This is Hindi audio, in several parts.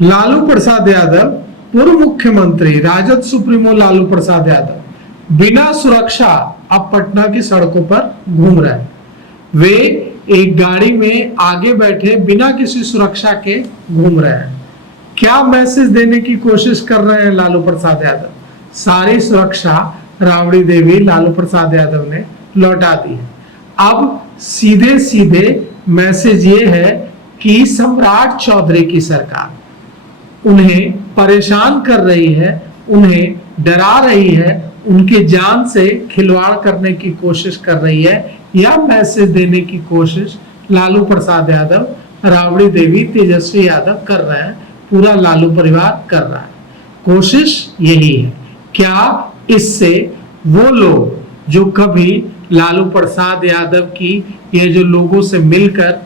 लालू प्रसाद यादव, पूर्व मुख्यमंत्री राजद सुप्रीमो लालू प्रसाद यादव बिना सुरक्षा अब पटना की सड़कों पर घूम रहे हैं। वे एक गाड़ी में आगे बैठे बिना किसी सुरक्षा के घूम रहे हैं। क्या मैसेज देने की कोशिश कर रहे हैं लालू प्रसाद यादव? सारी सुरक्षा राबड़ी देवी लालू प्रसाद यादव ने लौटा दी है। अब सीधे सीधे मैसेज ये है कि सम्राट चौधरी की सरकार उन्हें परेशान कर रही है, उन्हें डरा रही है, उनके जान से खिलवाड़ करने की कोशिश कर रही है। यह मैसेज देने की कोशिश लालू प्रसाद यादव, राबड़ी देवी, तेजस्वी यादव कर रहे हैं, पूरा लालू परिवार कर रहा है। कोशिश यही है। क्या इससे वो लोग जो कभी लालू प्रसाद यादव की ये जो लोगों से मिलकर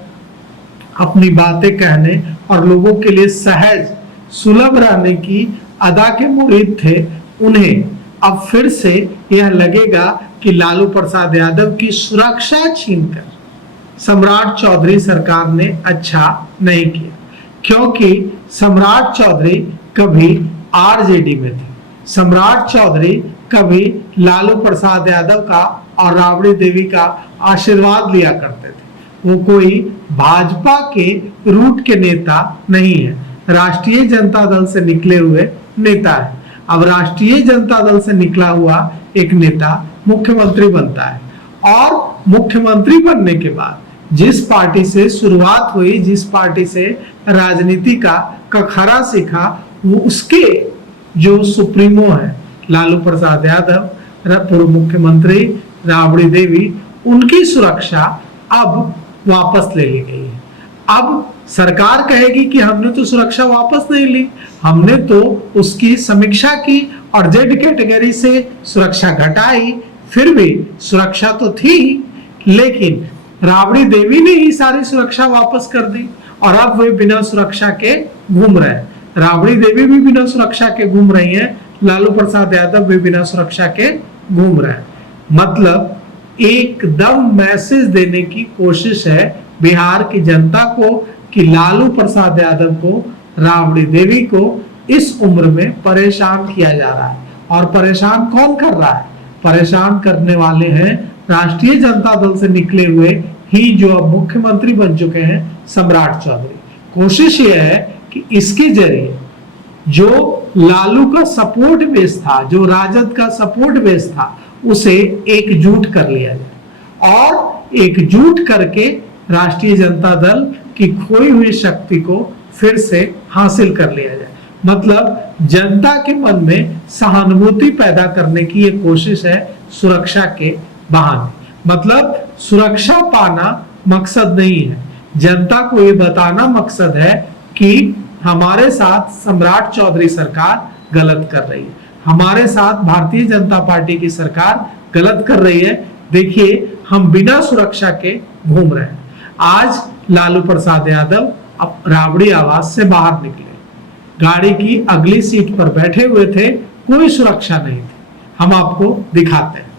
अपनी बातें कहने और लोगों के लिए सहज सुलभ रहने की अदा के मुरीद थे, उन्हें अब फिर से यह लगेगा कि लालू प्रसाद यादव की सुरक्षा छीनकर सम्राट चौधरी सरकार ने अच्छा नहीं किया, क्योंकि सम्राट चौधरी कभी आरजेडी में थे। सम्राट चौधरी कभी लालू प्रसाद यादव का और राबड़ी देवी का आशीर्वाद लिया करते थे। वो कोई भाजपा के रूट के नेता नहीं है, राष्ट्रीय जनता दल से निकले हुए नेता है। अब राष्ट्रीय जनता दल से निकला हुआ एक नेता मुख्यमंत्री बनता है और मुख्यमंत्री बनने के बाद जिस पार्टी से शुरुआत हुई, जिस पार्टी से राजनीति का खरा सीखा, वो उसके जो सुप्रीमो है लालू प्रसाद यादव, पूर्व मुख्यमंत्री राबड़ी देवी, उनकी सुरक्षा अब वापस ले ली गई है। अब सरकार कहेगी कि हमने तो सुरक्षा वापस नहीं ली, हमने तो उसकी समीक्षा की और जेड कैटेगरी से सुरक्षा घटाई, फिर भी सुरक्षा तो थी। लेकिन राबड़ी देवी ने ही सारी सुरक्षा वापस कर दी और अब वे बिना सुरक्षा के घूम रहे हैं। राबड़ी देवी भी बिना सुरक्षा के घूम रही हैं, लालू प्रसाद यादव भी बिना सुरक्षा के घूम रहे हैं। मतलब एकदम मैसेज देने की कोशिश है बिहार की जनता को कि लालू प्रसाद यादव को, राबड़ी देवी को इस उम्र में परेशान किया जा रहा है। और परेशान कौन कर रहा है? परेशान करने वाले हैं राष्ट्रीय जनता दल से निकले हुए ही जो अब मुख्यमंत्री बन चुके हैं सम्राट चौधरी। कोशिश यह है कि इसके जरिए जो लालू का सपोर्ट बेस था, जो राजद का सपोर्ट बेस था, उसे एकजुट कर लिया जाए और एकजुट करके राष्ट्रीय जनता दल की खोई हुई शक्ति को फिर से हासिल कर लिया जाए। मतलब जनता के मन में सहानुभूति पैदा करने की ये कोशिश है सुरक्षा के बहाने। मतलब सुरक्षा पाना मकसद नहीं है, जनता को ये बताना मकसद है कि हमारे साथ सम्राट चौधरी सरकार गलत कर रही है, हमारे साथ भारतीय जनता पार्टी की सरकार गलत कर रही है। देखिए, हम बिना सुरक्षा के घूम रहे हैं। आज लालू प्रसाद यादव अब राबड़ी आवास से बाहर निकले, गाड़ी की अगली सीट पर बैठे हुए थे, कोई सुरक्षा नहीं थी। हम आपको दिखाते हैं।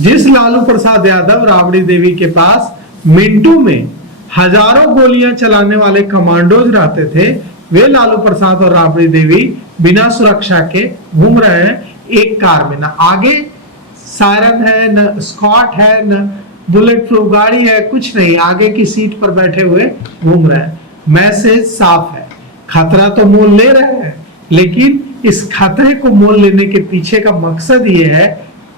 जिस लालू प्रसाद यादव, राबड़ी देवी के पास मिनटों में हजारों गोलियां चलाने वाले कमांडोज रहते थे, वे लालू प्रसाद और राबड़ी देवी बिना सुरक्षा के घूम रहे हैं एक कार में। ना आगे सायरन है, न स्कॉट है, न बुलेट प्रूफ गाड़ी है, कुछ नहीं, आगे की सीट पर बैठे हुए घूम रहे हैं। मैसेज साफ है, खतरा तो मोल ले रहे हैं, लेकिन इस खतरे को मोल लेने के पीछे का मकसद ये है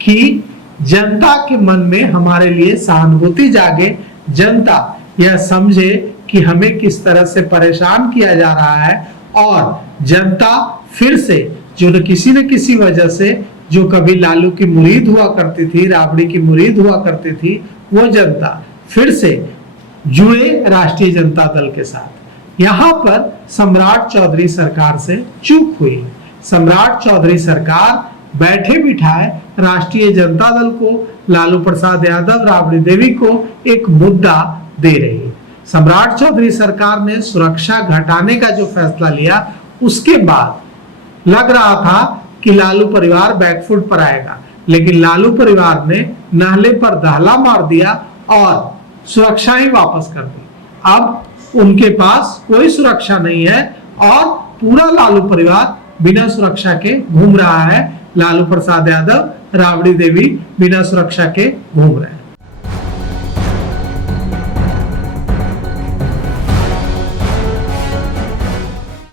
कि जनता के मन में हमारे लिए सहानुभूति जागे, जनता यह समझे कि हमें किस तरह से परेशान किया जा रहा है और जनता फिर से जो न किसी वजह से जो कभी लालू की मुरीद हुआ करती थी, राबड़ी की मुरीद हुआ करती थी, वो जनता फिर से जुड़े राष्ट्रीय जनता दल के साथ। यहां पर सम्राट चौधरी सरकार से चूक हुई। सम्राट चौधरी सरकार बैठे बिठाए राष्ट्रीय जनता दल को, लालू प्रसाद यादव, राबड़ी देवी को एक मुद्दा दे रही है। सम्राट चौधरी सरकार ने सुरक्षा घटाने का जो फैसला लिया, उसके बाद लग रहा था कि लालू परिवार बैकफुट पर आएगा, लेकिन लालू परिवार ने नाले पर दहला मार दिया और सुरक्षा ही वापस कर दी। अब उनके पास कोई सुरक्षा नहीं है और पूरा लालू परिवार बिना सुरक्षा के घूम रहा है। लालू प्रसाद यादव, राबड़ी देवी बिना सुरक्षा के घूम रहे हैं।